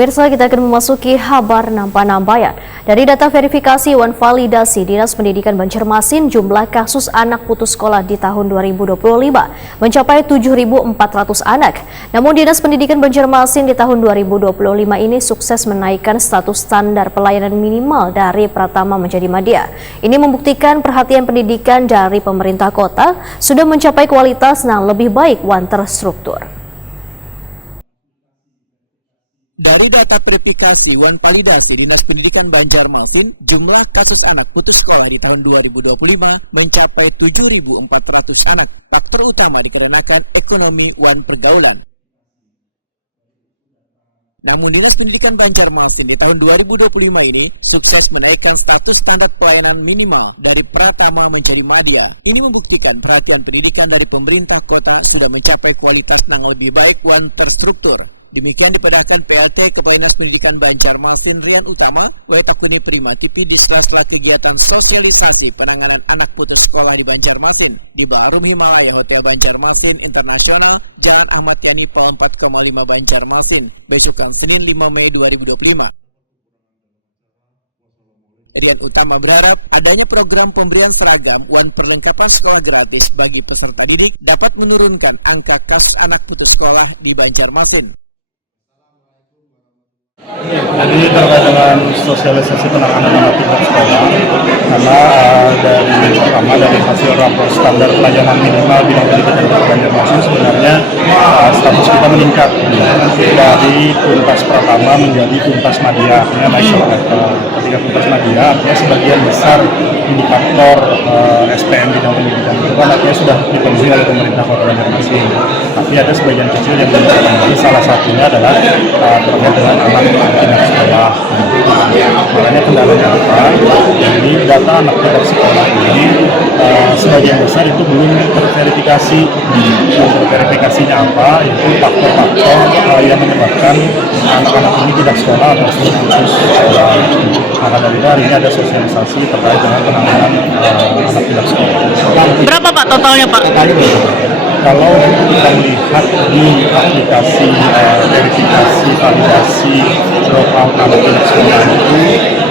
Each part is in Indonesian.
Pemirsa, kita akan memasuki kabar nampak-nampayan. Dari data verifikasi Wan Validasi Dinas Pendidikan Banjarmasin, jumlah kasus anak putus sekolah di tahun 2025 mencapai 7.400 anak. Namun Dinas Pendidikan Banjarmasin di tahun 2025 ini sukses menaikkan status standar pelayanan minimal dari Pratama menjadi Madya. Ini membuktikan perhatian pendidikan dari pemerintah kota sudah mencapai kualitas yang lebih baik dan terstruktur. Dari data verifikasi Wan Validasi Dinas Pendidikan Banjarmasin, jumlah kasus anak putus sekolah di tahun 2025 mencapai 7.400 anak. Faktor utama dikarenakan ekonomi wan pergaulan. Namun Dinas Pendidikan Banjarmasin di tahun 2025 ini sukses menaikkan status standar pelayanan minimal dari Pratama menjadi Madya. Ini membuktikan perhatian pendidikan dari pemerintah kota sudah mencapai kualitas yang lebih baik dan terstruktur. Demikian diperlihatkan PLT Kepala Dinas Pendidikan Banjarmasin Rian Utama letak ini terima cuti di sela-sela kegiatan sosialisasi penanganan anak putus sekolah di Banjarmasin di Barum Himalaya Hotel Banjarmasin Internasional Jalan Ahmad Yani 4,5 Banjarmasin besok Senin 5 Mei 2025. Rian Utama berharap adanya program pemberian seragam dan perlengkapan sekolah gratis bagi peserta didik dapat menurunkan angka kasus anak putus sekolah di Banjarmasin. Jadi terkait dengan sosialisasi penanganan anak putus sekolah, karena dari hasil rapor standar pelayanan minimal bidang pendidikan di Banjarmasin sebenarnya status kita meningkat dari tuntas Pratama menjadi tuntas Madya, artinya naik level. Ketika tuntas Madya, artinya sebagian besar indikator SPM bidang pendidikan itu kan artinya sudah dipenuhi oleh pemerintah Kota Banjarmasin. Tapi ada sebagian kecil yang belum terpenuhi. Salah satunya adalah terkait dengan anak tidak sekolah. Makanya kendalanya apa? Jadi data anak tidak sekolah ini sebagian besar itu belum terverifikasi. Terverifikasinya apa? Itu faktor-faktor yang menyebabkan anak-anak ini tidak sekolah atau putus sekolah. Maka dari itu hari ini ada sosialisasi terkait dengan penanganan anak tidak sekolah. Berapa Pak totalnya Pak? Kalau kita melihat di aplikasi verifikasi validasi lokal anak tidak sekolah itu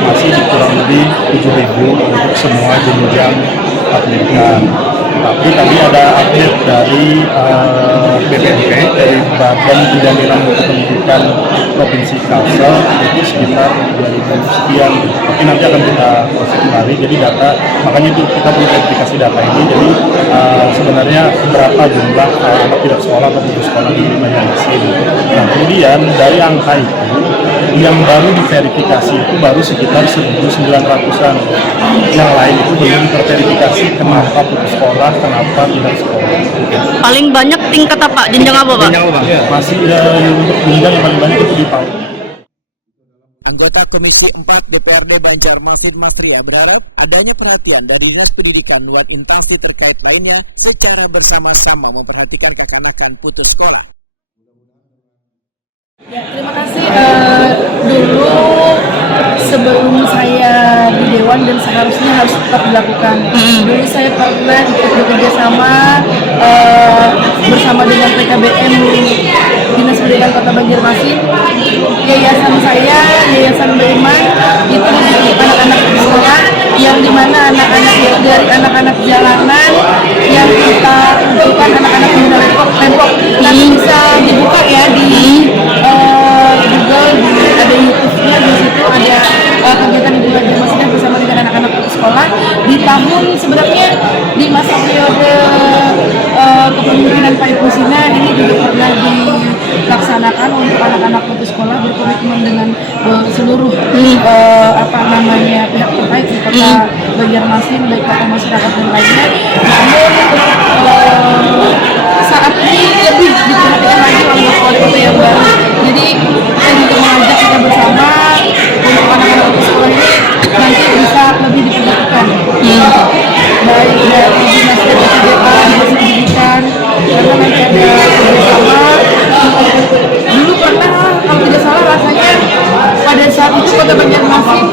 masih kurang lebih 7.000 untuk semua jenjang pendidikan. Tapi tadi ada update dari BPMP, dari Badan Penjaminan Mutu Pendidikan Provinsi Kalsel, itu sekitar 2.000 sekian. Tapi nanti akan kita proses kembali. Jadi data, makanya itu kita perlu verifikasi data ini. Jadi sebenarnya berapa jumlah anak tidak sekolah atau putus sekolah di Banjarmasin. Nah kemudian dari angka itu yang baru diverifikasi itu baru sekitar 1.900-an. Yang lain itu belum terverifikasi kenapa putus sekolah, kenapa tidak sekolah. Paling banyak tingkat apa? Jenjang apa Pak? Masih untuk jenjang yang paling banyak itu di PAUD. Anggota Komisi 4 DPRD Banjarmasin Mas Ria berharap adanya perhatian dari Dinas Pendidikan buat instansi terkait lainnya secara bersama-sama memperhatikan kekanakan putus sekolah. Ya, terima kasih. Dulu sebelum saya di Dewan dan seharusnya harus tetap dilakukan. Dulu saya pernah ikut bekerja sama bersama dengan PKBM Dinas Pendidikan Kota Banjarmasin. Yayasan saya, Yayasan Beriman, itu untuk anak-anak sekolah yang dimana anak-anak itu dari anak-anak jalanan yang kita bukan anak-anak pengguna Pemkot. Nanti bisa dibuka ya di Google, ada YouTube-nya, di situ ada kegiatan Ibu Banjarmasin bersama dengan anak-anak putus sekolah di tahun sebenarnya di masa periode kepemimpinan Pak Ibu Sina ini juga pernah dilaksanakan untuk anak-anak putus sekolah berkomitmen dengan seluruh pihak terkait di Kota Banjarmasin baik tokoh masyarakat dan lainnya. Namun saat ini lebih diperhatikan lagi oleh wali kota yang baru. Jadi saya juga mengajak kita bersama untuk anak-anak putus sekolah ini nanti bisa lebih diperhatikan. Baik dari dinas pendidikan, dinas pendidikan, karena nanti ada kerjasama. Dulu pernah kalau tidak salah rasanya pada saat itu Kota Banjarmasin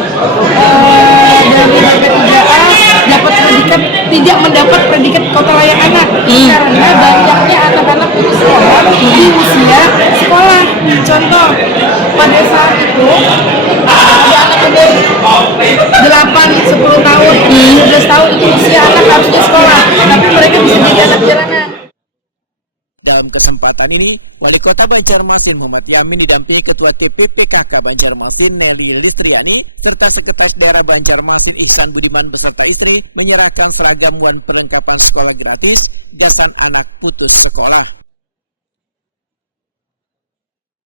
dari BP3A dapat predikat tidak mendapat predikat kota layak anak karena banyaknya anak-anak putus sekolah di usia sekolah. Contoh pada saat itu ada anak umur 8, 10 tahun, 12 tahun itu usia anak harusnya sekolah, tapi mereka bisa jadi anak jalanan. Dalam kesempatan ini, Wali Kota Banjarmasin Muhammad Yamin didampingi Ketua TPPKK Banjarmasin Nelly Listriani serta Sekretaris Daerah Banjarmasin Ihsan Budiman beserta istri menyerahkan seragam dan perlengkapan sekolah gratis belasan anak putus sekolah.